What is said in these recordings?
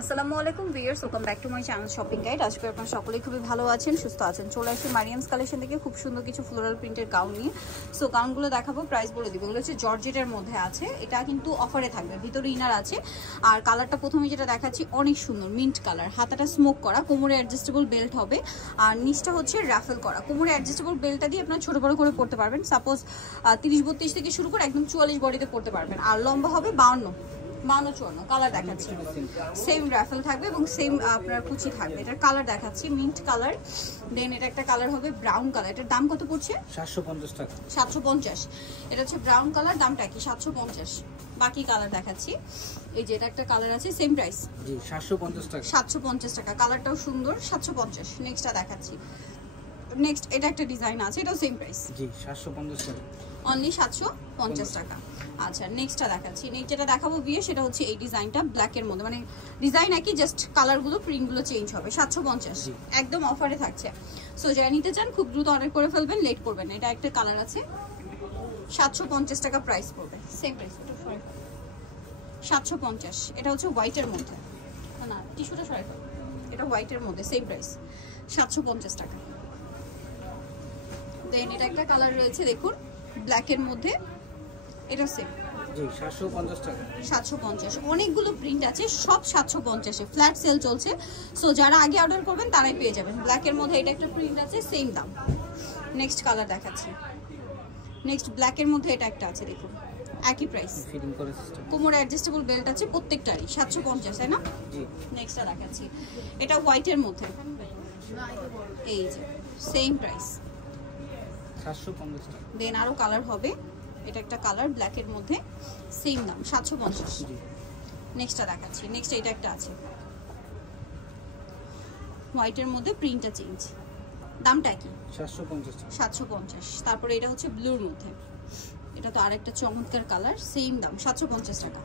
আসসালামু আলাইকুম viewers, welcome back to my channel shopping guide. আজকে আপনারা সকলেই খুবই ভালো আছেন, সুস্থ আছেন। চলে আসছি মারিয়ামস কালেকশন থেকে খুব সুন্দর কিছু ফ্লোরাল প্রিন্টের গাউন নিয়ে। সো গাউনগুলো দেখাবো, প্রাইস বলে দিব। এগুলো হচ্ছে জর্জেটের মধ্যে আছে, এটা কিন্তু অফারে থাকবে, ভিতরে ইনার আছে। আর কালারটা প্রথমে যেটা দেখাচ্ছি অনেক সুন্দর মিন্ট কালার, হাতাটা স্মোক করা, কোমরে অ্যাডজাস্টেবল বেল্ট হবে আর নিচটা হচ্ছে রাফেল করা। কোমরে অ্যাডজাস্টেবল বেল্টটা দিয়ে আপনারা ছোট বড় করে পড়তে পারবেন, সাপোজ 30-32 থেকে শুরু করে একদম 44 বডিতে পড়তে পারবেন। আর লম্বা হবে 52-54 কালার দেখাচ্ছি, সেম রাফেল থাকবে এবং সেম আপনার কুচি থাকবে। এটার কালার দেখাচ্ছি মিন্ট কালার, দেন এটা একটা কালার হবে ব্রাউন কালার। এটার দাম কত পড়ছে? 750 টাকা। 750। এটা হচ্ছে ব্রাউন কালার, দামটা কি? 750। বাকি কালার দেখাচ্ছি, এই যে এটা একটা কালার আছে, সেম প্রাইস জি 750 টাকা। 750 টাকা, কালারটাও সুন্দর, 750। নেক্সটটা দেখাচ্ছি, নেক্সট এটা একটা ডিজাইন আছে, এটাও সেম প্রাইস জি 750 টাকা, অনলি 750 টাকা। আচ্ছা নেক্সটটা দেখাচ্ছি, নেক্সট যেটা দেখাবো বিয়ে সেটা হচ্ছে এই ডিজাইনটা ব্ল্যাকের মধ্যে, মানে ডিজাইন একই, জাস্ট কালারগুলো প্রিন্টগুলো চেঞ্জ হবে। 750 একদম অফারে থাকছে। সো যারা নিতে চান খুব দ্রুত অর্ডার করে ফেলবেন, লেট করবেন না। এটা একটা কালার আছে, 750 টাকা প্রাইস পড়বে, সেম প্রাইস 750। এটা হচ্ছে হোয়াইটের মধ্যে, না টিস্যুটা সরাই ফেলবে, এটা হোয়াইটের মধ্যে সেম প্রাইস 750 টাকা। দেন এটা একটা কালার রয়েছে দেখুন ব্ল্যাকের মধ্যে, এটা সেম জি 750 টাকা। 750, অনেকগুলো প্রিন্ট আছে, সব 750-এ ফ্ল্যাট সেল চলছে। সো যারা আগে অর্ডার করবেন তারাই পেয়ে যাবেন। ব্ল্যাকের মধ্যে এটা একটা প্রিন্ট আছে, সেম দাম। নেক্সট কালার দেখাচ্ছি, নেক্সট ব্ল্যাকের মধ্যে এটা একটা আছে দেখুন, একই প্রাইস, ফিটিং করে সিস্টেম, কোমরে অ্যাডজাস্টেবল বেল্ট আছে প্রত্যেকটারই, 750 তাই না? জি। নেক্সটটা দেখাচ্ছি, এটা হোয়াইটের মধ্যে, এই যে সেম প্রাইস 750 টাকা। দেন আরো কালার হবে, এটা একটা কালার ব্ল্যাকের মধ্যে, সেম দাম 750। জি। নেক্সটটা দেখাচ্ছি, নেক্সট এটা একটা আছে হোয়াইটের মধ্যে, প্রিন্টটা চেঞ্জ, দামটা কি? 750 টাকা। 750। তারপরে এটা হচ্ছে ব্লুর মধ্যে, এটা তো আরেকটা চমৎকার কালার, সেম দাম 750 টাকা।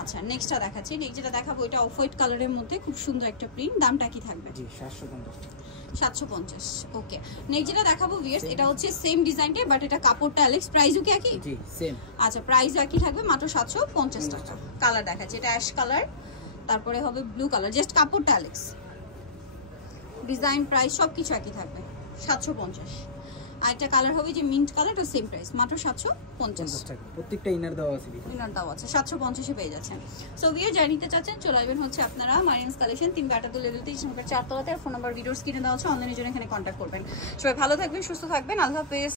আচ্ছা নেক্সটটা দেখাচ্ছি, নেক্সট যেটা দেখাবো এটা অফ হোয়াইট কালারের মধ্যে, খুব সুন্দর একটা প্রিন্ট, দামটা কি থাকবে? জি 750 টাকা। 750। ওকে, নেক্সট যেটা দেখাবো ভিউয়ার্স, এটা হচ্ছে সেম ডিজাইনটা বাট এটা কাপড়টা অ্যালেক্স, প্রাইসও কি একই? জি সেম। আচ্ছা প্রাইস একই থাকবে, মাত্র 750 টাকা। কালার দেখাচ্ছি, এটা অ্যাশ কালার, তারপরে হবে ব্লু কালার, জাস্ট কাপড়টা অ্যালেক্স, ডিজাইন প্রাইস সবকিছু একই থাকবে 750। আর একটা কালার হবে যে মিন্ট কালার, তো সেম প্রাইস, মাত্র 750 টাকা। প্রত্যেকটা ইনার দেওয়া আছে, ইনার দাও আছে, 750-এ পেয়ে যাচ্ছেন। সো ভিউয়ার যারা নিতে চাচ্ছেন চলে আসবেন হচ্ছে আপনারা মারিয়ামস কালেকশন, 3 কাটাতুল লেভেল 3 নম্বর 4 তলাতে। আর ফোন নাম্বার ভিডিওস কিনে দেওয়া আছে, অনলাইনের জন্য এখানে কন্ট্যাক্ট করবেন। সবাই ভালো থাকবেন, সুস্থ থাকবেন, আল্লাহ হাফেজ।